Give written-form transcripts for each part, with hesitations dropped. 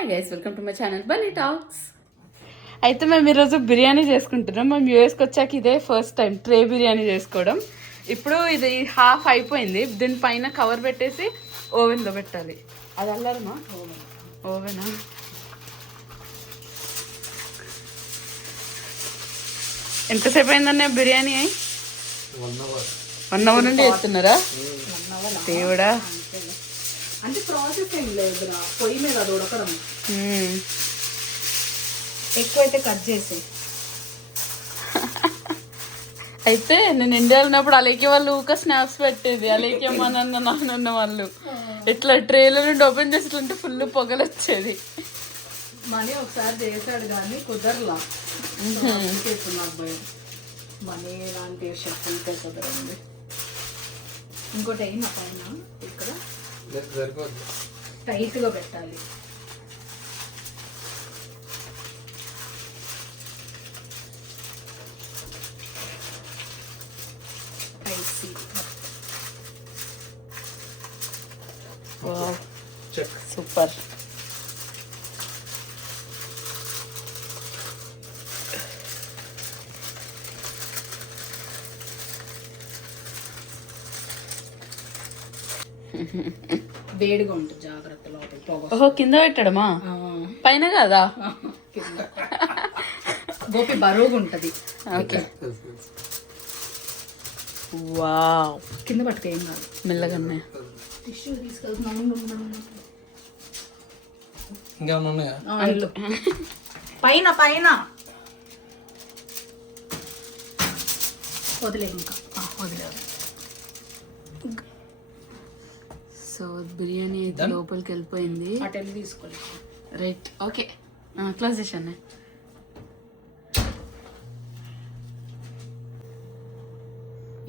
Hi guys, welcome to my channel Bunny talks. అయితే మేము ఈరోజు బిర్యానీ చేసుకుంటున్నాం. మేము యూఎస్కి వచ్చాక ఇదే ఫస్ట్ టైం ట్రే బిర్యానీ చేసుకోవడం. ఇప్పుడు ఇది హాఫ్ అయిపోయింది. దీనిపైన కవర్ పెట్టేసి ఓవెన్లో పెట్టాలి. అది అల్లరమా? ఓవెనా? ఎంతసేపు అయిందన్న బిర్యానీ అయి? 1 అవర్ నుండి చేస్తున్నారా? దేవుడా, అంటే ప్రాసెస్ ఏం లేదురా, పొయ్యి మీద అది ఉడకడం. ఎక్కువైతే కట్ చేసి. అయితే నేను ఇండియాలో ఉన్నప్పుడు అలాగే వాళ్ళు ఊక స్నాప్స్ పెట్టేది. అలాగే మా నాన్న వాళ్ళు ఇట్లా ట్రేలో నుండి ఓపెన్ చేస్తుంటే ఫుల్ పొగలు వచ్చేది. మనీ ఒకసారి చేశాడు కానీ కుదరలా. నాకు భయం మనీ లాంటి షెఫ్లతో కుదరండి. ఇంకోటి అయినా పైన ఇక్కడ టైట్గా పెట్టాలి. సూపర్. వేడిగా ఉంటుంది, జాగ్రత్తలో. ఓహో, కింద పెట్టడమా? పైన కదా? గోపి బరువుగా ఉంటుంది. ఓకే. వావ్, కింద పట్టుకు ఏం కాదు, మెల్లగానే. టిష్యూ తీసుకెళ్తున్నాను. పైన పైన వదిలే, ఇంకా వదిలేదు. సో బిర్యానీ అయితే లోపలికి వెళ్ళిపోయింది. అటెండ్ తీసుకోండి. Right, okay. క్లోజ్ చేశాను.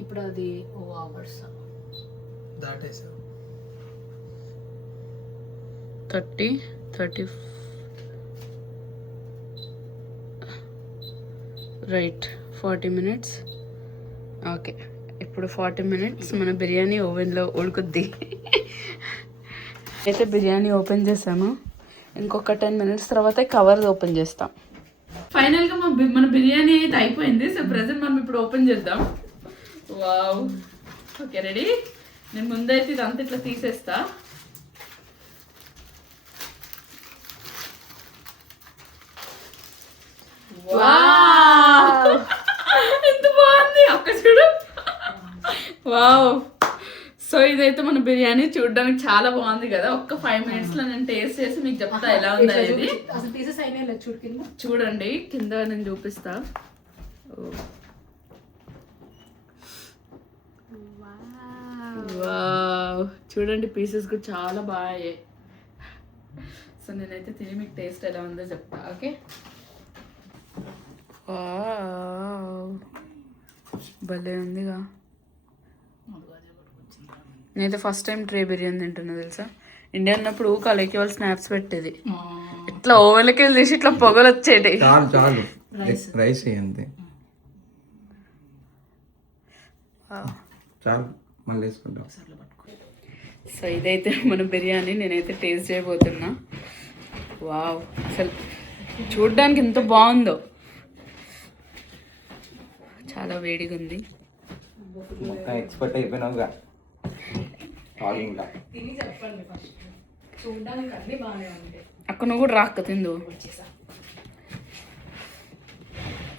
ఇప్పుడు అది అవర్స్ దాటేసా 30 రైట్, 40 minutes. ఓకే, ఇప్పుడు 40 minutes మన బిర్యానీ ఓవెన్లో ఉడుకుద్ది. అయితే బిర్యానీ ఓపెన్ చేసాము. ఇంకొక 10 minutes తర్వాత కవర్ ఓపెన్ చేస్తాం. ఫైనల్గా మన బిర్యానీ అయితే అయిపోయింది. సో ప్రజెంట్ మనం ఇప్పుడు ఓపెన్ చేద్దాం. Wow, okay, ready. నేను ముందైతే ఇదంతా ఇట్లా తీసేస్తా. వావ్, ఎంత బాగుంది, ఒక్క చూడు. వావ్. సో ఇదైతే మన బిర్యానీ చూడడానికి చాలా బాగుంది కదా. ఒక్క 5 minutes లో నేను టేస్ట్ చేసి మీకు చెప్తా ఎలా ఉంది అనేది. అసలు పీసెస్ అయినా చూడు కింద. చూడండి, కింద నేను చూపిస్తా. వావ్, చూడండి, పీసెస్ కూడా చాలా బాగా. సో నేనైతే తిని మీకు టేస్ట్ ఎలా ఉందో చెప్తా. ఓకే. భలే ఉందిగా. నేనైతే ఫస్ట్ టైం ట్రే బిర్యానీ తింటున్నా తెలుసా. ఇండియా ఉన్నప్పుడు కాలేకి వాళ్ళు స్నాప్స్ పెట్టేది. ఇట్లా ఓవెన్లకి వెళ్ళి తీసి ఇట్లా పొగలు వచ్చేటి. చాలు రైస్ అంతే, చాలు మళ్ళీ వేసుకుంటాం. సో ఇదైతే మన బిర్యానీ నేనైతే టేస్ట్ చేయబోతున్నా. వావ్, అసలు చూడ్డానికి ఎంత బాగుందో. చాలా వేడిగా ఉంది. ఎక్స్పర్ట్ అయిపోయినావుగా. చెప్పండి ఫస్ట్. చూడడానికి అన్ని బాగానే ఉంటాయి. అక్కడ నువ్వు కూడా రాక్క తిందు.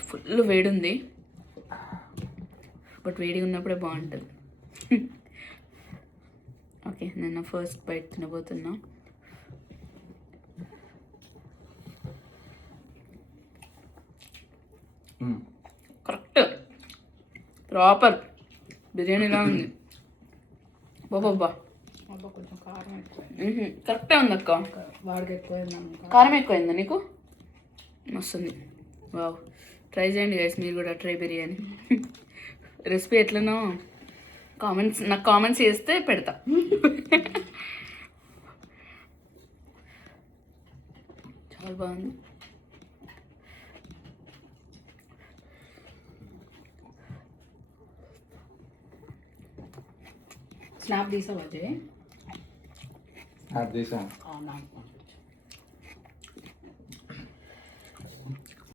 ఫుల్ వేడి ఉంది, బట్ వేడిగా ఉన్నప్పుడే బాగుంటుంది. ఓకే, నేను ఫస్ట్ బైట్ తినబోతున్నా. కరెక్ట్, ప్రాపర్ బిర్యానీలా ఉంది. బాబా, కొంచెం కారం ఎక్కువ. కరెక్టే ఉంది అక్క. వాడికి ఎక్కువ కారం ఎక్కువైందా నీకు? మస్తుంది. వావ్, ట్రై చేయండి గైస్ మీరు కూడా ట్రై బిర్యానీ. రెసిపీ ఎట్లనో నాకు కామెంట్స్ చేస్తే పెడతా. చాలా బాగుంది. స్నాప్ తీసావా? స్నాప్ తీసాం. అవునా?